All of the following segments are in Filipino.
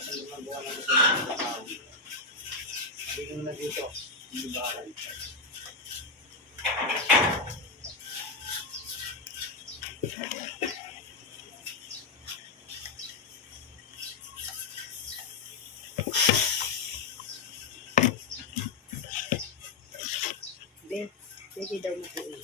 sa gumagawa ng gusto ng tao. Hindi na dito. Hindi ba aral? Pwede daw matuloy.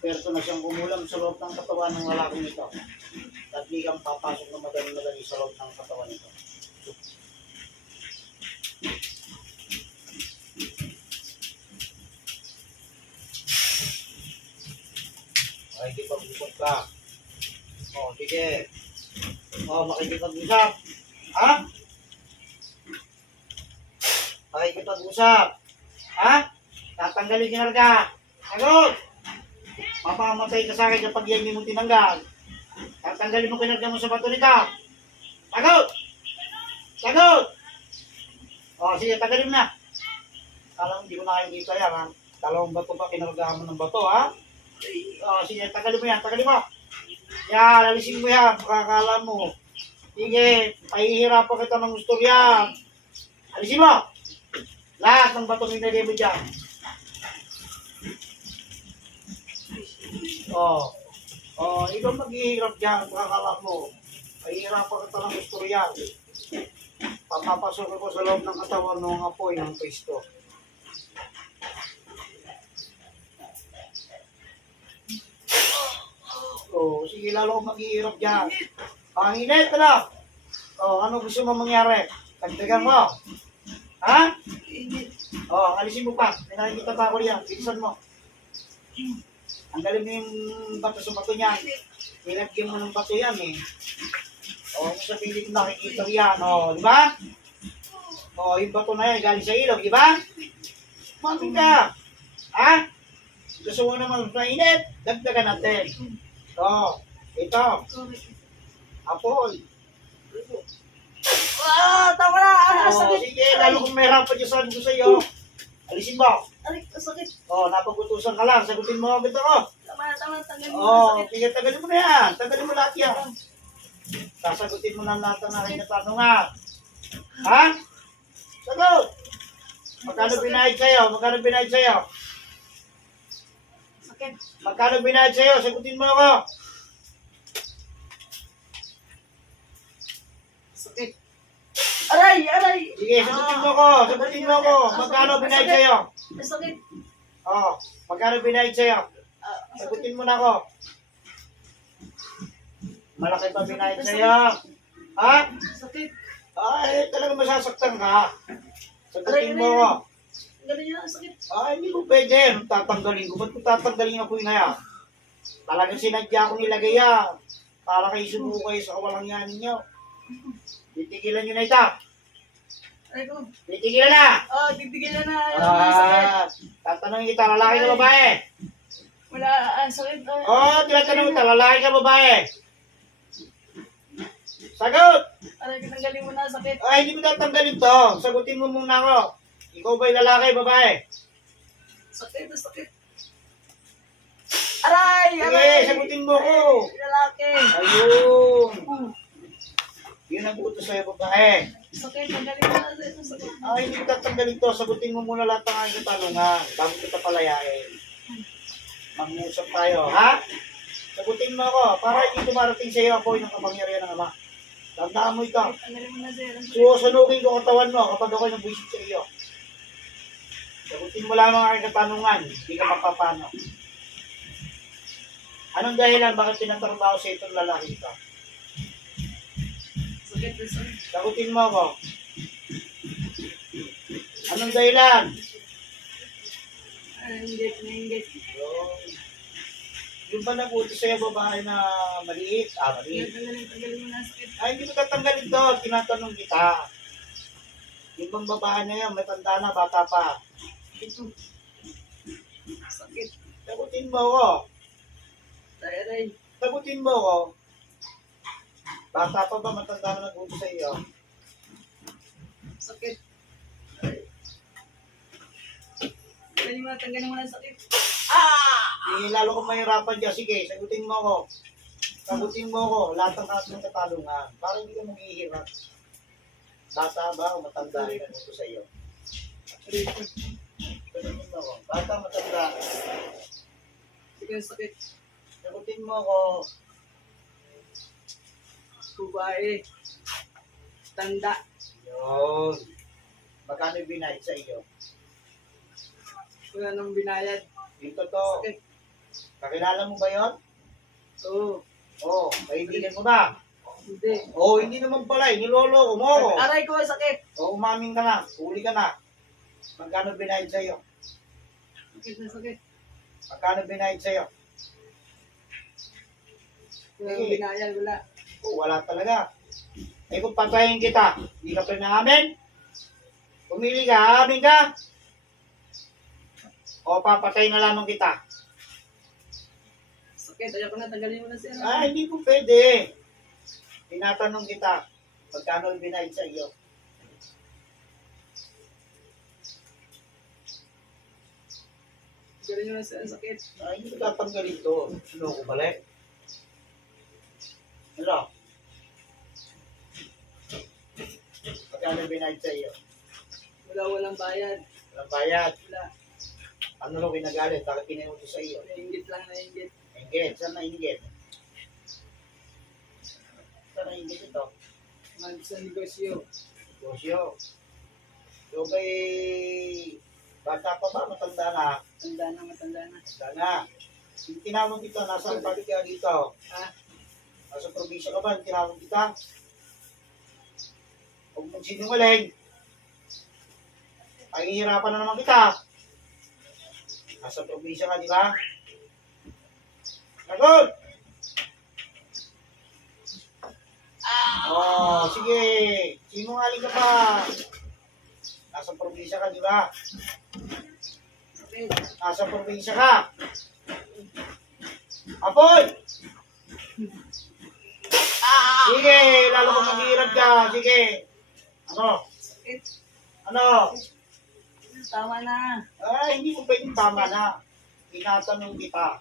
Eksperto na siyang kumulam sa loob ng katawan ng lalaking ito. At di kang papasok na madali-madali sa loob ng katawan nito. Makikipag-usap ka. O, sige. O, makikipag-usap. Ha? Makikipag-usap. Ha? Tatanggalin yung narga. Sagot! Mapamatay ka sa akin kapag yan yung tinanggal. Tatanggalin mo kinarga mo sa bato nito. Sagot! Sagot! O, sige, tanggalin mo na. Kala mo, hindi ko nakikita yan, ha? Dalawang bato pa, kinarga mo ng bato, ha? O, sige, tanggalin mo yan, tanggalin mo. Yan, alisin mo yan, makakala mo. Sige, pahihirapan kita ng gusto yan. Alisin mo! Lahat ng bato nilagay mo dyan. Ikaw maghihirap dyan, makakala mo. Pahihirapan kita ng gusto yan. Papapasok ko sa loob ng katawan ng apoy ng Kristo. Sige, lalo akong maghihirap dyan. Ang init, ano? Ano gusto mo mangyari? Tagdagan mo. Ha? Alisin mo pa. May nakikita pa ako yan. Bilisan mo. Ang galing mo yung bato sa bato niyan. Nilagyan mo ng bato yan eh. Kung sabihin ko nakikita ko yan. Di ba? Yung bato na yan galing sa ilog, di ba? Mami ka. Ha? Gusto mo naman mainit? Dagdagan natin. Ito. Apol. Tama na! Sige, lalo kung may harapan yung sabi ko sa iyo. Alisin mo. Aray, sakit. Napagutusan ka lang. Sagutin mo agad ako. Tama, tanggalin mo. Sakit. Sige, tagalin mo na yan. Tagalin mo lahat yan. Sasagutin mo na lahat ng aking natanungan. Ha? Sagot! Magkano binayad sa'yo? Magkano binayad sa'yo? Sakit. Magkano binayad sa'yo? Sagutin mo ako. Sakit. Aray! Aray! Sige, sagutin mo ako. Sagutin mo ako. Magkano binayad sa'yo? Sakit. Magkano binayad sa'yo? Sagutin mo na ako. Malaki pa binayad sa'yo. Ha? Sakit. Ay, talaga masasaktan ka. Sagutin mo ako. Galing niya, sakit. Hindi ko pwede. Tatanggalin ko. Ba't ko tatanggalin ako yung ngaya? Talagang sinadya ko nilagay yan. Para kayo sumuko kayo sa kawalang yan ninyo. Titigilan nyo na ito. Aray ko. Titigilan na. Titigil na. Tatanungin kita, lalaki ka babae? Wala, sakit. Tinatanong kita, lalaki ka babae? Sagot! Aray, tinanggalin mo na, sakit. Hindi mo tatanggalin to. Sagutin mo muna ako. Ikaw ba'y lalaki, babae? Sakit, sakit. Aray! Sige, Aray! sagutin mo ko. Lalaki. Ayun. Yun ang utos sa'yo, babae. Sakit, tanggalin mo na. Sakit. Hindi ko tatanggalin to. Sagutin mo muna lahat ng aking katanungan bago kita palayain. Mag-uusap tayo, ha? Sagutin mo ako para hindi dumarating sa iyo ang apoy ng kapangyarihan ng Ama. Tandaan mo ito. Tanggalin mo na, sir. Susunugin ko katawan mo kapag ako'y nabwisit sa iyo. Sagutin mo lamang ang aking katanungan. Hindi ka mapapano. Anong dahilan bakit tinatrabaho sa itong lalaki ito? Sakit, sakit. Sagutin mo ako. Anong dahilan? Hindi. Yung ba nag-utos sa'yo babae na maliit? Maliit. Tanggalin mo na ang sakit. Ay, hindi ko tatanggalin to. Tinatanong kita. Yung bang babae na yan, may tanda na, bata pa. Ito. Sakit. Sagutin mo ako. Aray. Sagutin mo ako. Bata pa ba, matanda na nag-utos sa iyo? Sakit. Tanggalin mo na ang sakit. Lalo kong mahirapan dyan. Sige, sagutin mo ako. Sagutin mo ako. Lahat ng kaso ng katalungan. Para hindi ka maghihirap. Bata ba o matanda na nag-utos sa iyo? Sagutin mo ako. Bata, matanda. Sige, sakit. Sagutin mo ako. Babae. Tanda. Yun. Magkano binayad sa iyo? Wala nang binayad. Yung totoo. Sakit. Kakilala mo ba yun? Oo. Oo. Kaibigan mo ba? Hindi. Oo, hindi naman pala. Niloloko mo ako. Aray ko, sakit. O umamin ka na. Huli ka na. Magkano binayad sa iyo? Sakit na sakit. Magkano binayad sa iyo? Wala nang binayad, wala. Wala talaga. Eh kung patayin kita, hindi ka pa naamin? Pumili ka, aamin ka? O papatay na lamang kita? Sakit, ayoko na, tanggalin mo na siya. Ah, hindi po pwede. Tinatanong kita, magkano binayad sa iyo? Tanggalin mo na siya, sakit. Ah, hindi ko tatanggalin to. Sino ko balik? Hello? Magkano binayad sa iyo? Walang bayad. Walang bayad. Wala. Ano lang kinagalit? Bakit kinuha sa iyo? Nainggit lang, nainggit. Inggit. Saan na inggit? Saan na inggit ito? Mag sa negosyo. Negosyo. So kay bata pa ba? Matanda na? Matanda na, matanda na. Matanda na. Yung tinawag kita, nasaan pa ka dito? Ha? Nasa probinsya ka ba? Yung tinawag kita? Huwag mong sinungaling. Pahihirapan na naman kita. Nasa probinsya ka, di ba? Sagot! Oh, sige. Sinungaling ka pa. Nasa probinsya ka, di ba? Sakit. Nasa probinsya ka. Apoy! Sige, lalo kang maghihirap ka. Sige. Ano? Sakit. Ano? Tama na. Ay, hindi ko pwedeng tama na. Tinatanong kita.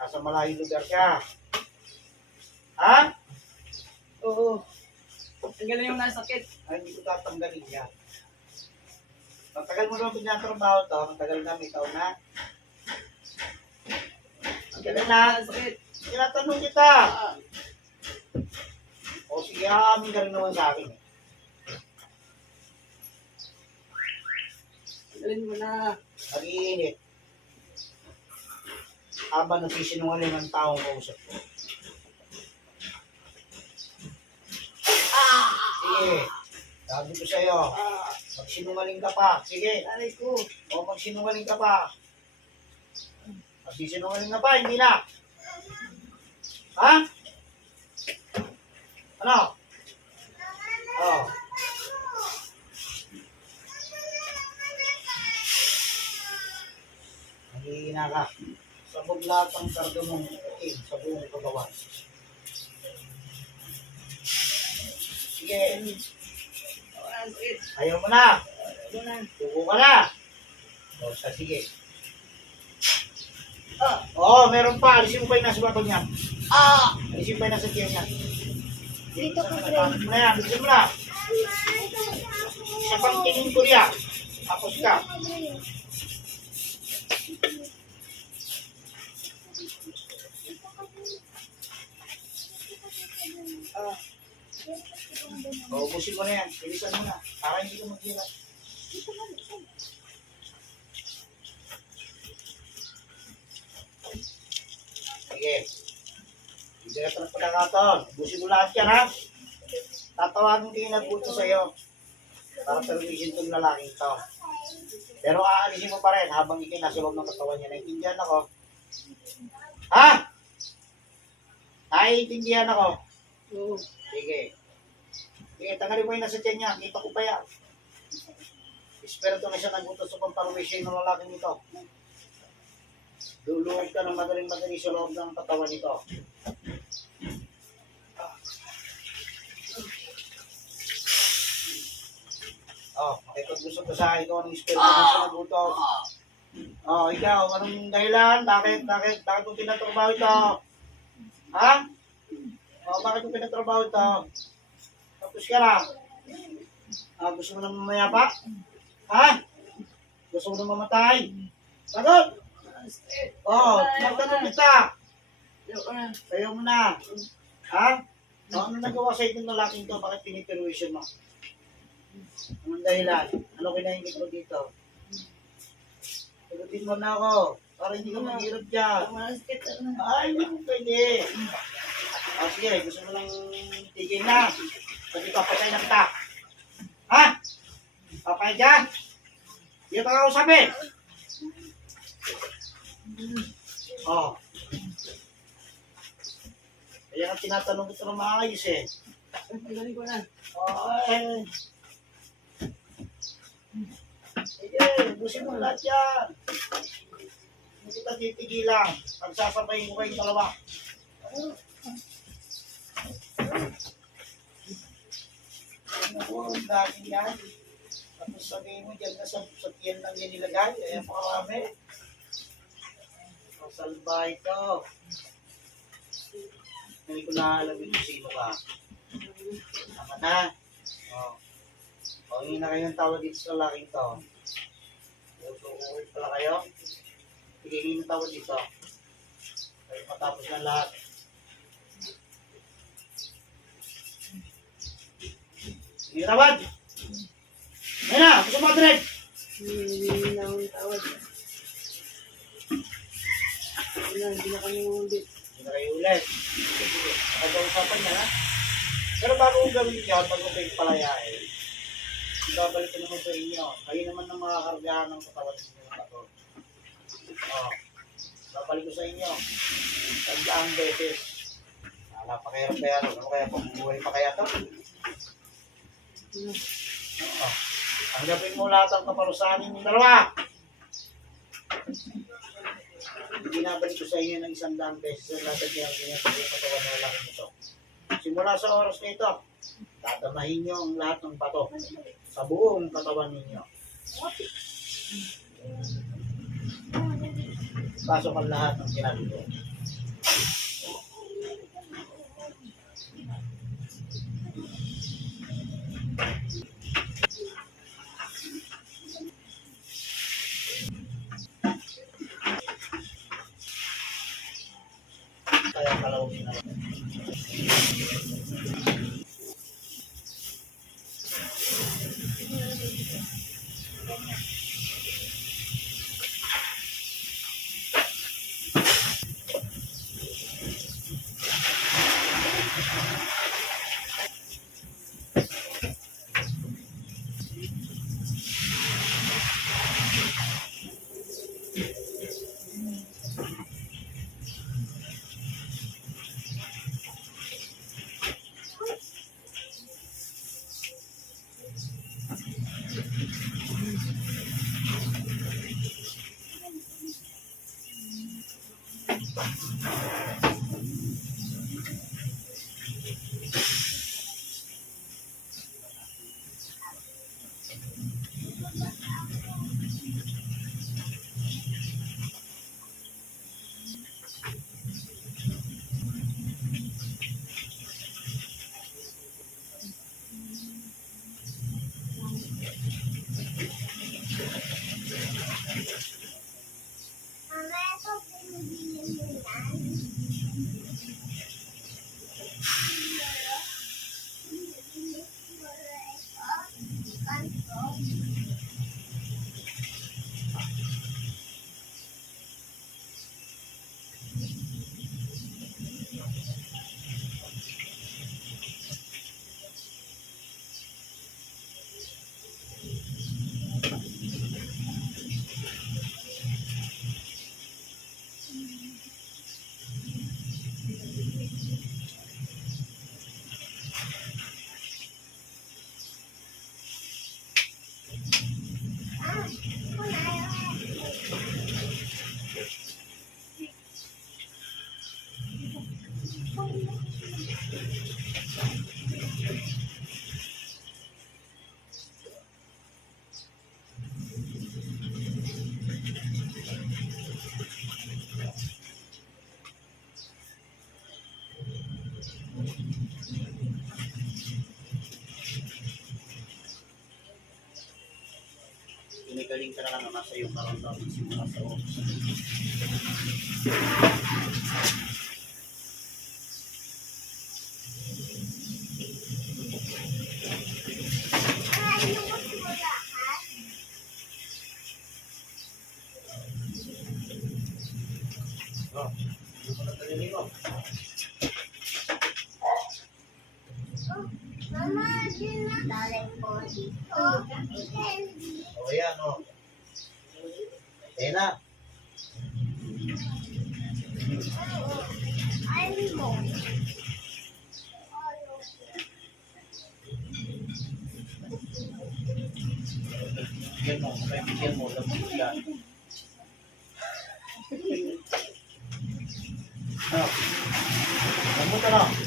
Nasa malayong lugar ka. Ha? Oo. Tanggalin yung nasa sakit. Ay, hindi ko tatanggalin yan. Matagal mo naman pinatrabaho to. Matagal na, may taon na. Matagal na. Sakit. Tinatanong kita. O sige, aamin ka rin naman sa akin. Tanggalin mo na. Nag-iinit. Habang nagsisinungaling ang taong kausap ko. Sige. Sabi ko sa'yo, magsinungaling ka pa. Sige. Aray ko. O magsinungaling ka pa. Magsisinungaling ka pa, hindi na. Ha? Ano? Oh. Nangihina ka. Sabog lahat ang karga mong itim sa buong katawan. Sige. Wala, sakit. Ayaw mo na. Ito na. Tubo ka na. O, sige. Oo, meron pa. Alisin mo pa yung nasa bato niya. Alisin pa yung nasa tiyan niya. Dito ko, Fred. Alisin mo na yan. Alisin mo na. Sa pangtingin ko niya. Tapos ka. O, ubusin mo na yan. Bilisan mo na. Para hindi ka maghirap. Sige. Hindi na ito ng pagkakataon. Ubusin mo lahat yan, ha? Tatawagin ko yung nagbuto sa'yo. Para permission itong lalaki ito. Pero aalisin mo pa rin habang ikay nasa loob ng katawan niya. Naintindihan ako. Ha? Naiintindihan ako. Oo. Sige. Sige, tanggalin mo yung nasa tiyan niya. Kita ko pa yan. Espiritu na siya nagbutos sa pamparwisyo ng lalaking ito. Luluhod ka ng madaling-madali sa loob ng katawan nito. Oh, makipag-usap ka sa akin kung anong espiritu na siya nagbutos. Oh, ikaw, anong dahilan? Bakit mo pinatrabaho ito? Ha? Oh, bakit mo pinatrabaho ito? Tapos ka na. Ah, gusto mo na mamaya pa? Ha? Gusto mo na mamatay? Sagot! Oh, magtanong kita. Ayoko na. Ayaw mo na. Ha? Ano nagawa sa itong lalaking to? Bakit piniperwisyon mo? Anong dahilan? Ano kinahingit mo dito? Sagutin mo na ako. Para hindi ka maghirap dyan. Masakit. Ay, hindi mo pwede. Ah, sige, gusto mo lang tigil na. Pwede ka, patay na kita. Ha? Papay dyan? Hindi ka kausapin. Oh. Kaya nga tinatanong ko ito ng maayos eh. Tanggalin ko na. Ay. Sige, busin mo lahat yan. Hindi kita titigilan. Pagsasabayin ko kayong dalawa. Ano po, ang dami yan. Tapos sabihin mo dyan na sa tiyan lang yan nilagay. Ayan po kami. Masalbay ito. Hindi ko na alam kung sino ka. Tama na. O. Pangin na kayo ng tawa dito sa laking to. Uuwi pala kayo. Higingin ng tawa dito. Kaya matapos na lahat. Sige, tawad! Ayun na! Gusto mo, Adred! Hindi na akong tawad. Hindi na kami ulit. Hindi na kayo ulit. Nakagausapan niya, ha? Pero bago kong gawin yan, bago kayo palayain, babalik ko naman sa inyo. Kayo naman ang makakargahan ng katawan ninyo ng bato. Babalik ko sa inyo. Tandaan beses. Napakahirap kaya, ano kaya, pagbubuhay pa kaya ito? Tanggapin mo lahat ang kaparusahan ninyong dalawa. Binabalik ko sa inyo ng 100 beses ang lahat niya ang ginagawa sa katawan ng lalaki nito. Simula sa oras na ito, tatamahin niyo ang lahat ng bato sa buong katawan ninyo. Pasok ang lahat ng sinabi ko. Kaya kalawag sinabi. Mama, ito pinibili mo yan. magaling ka na lang na nasa iyong karamdaman simula sa oras. Oh, hindi ko nagkalinig mo. Mama, yun na. Dalay po dito. O yan, o. Ayan na. Ay mo. Bigyan mo, bigyan mo. Lamot yan. Lamot ka na.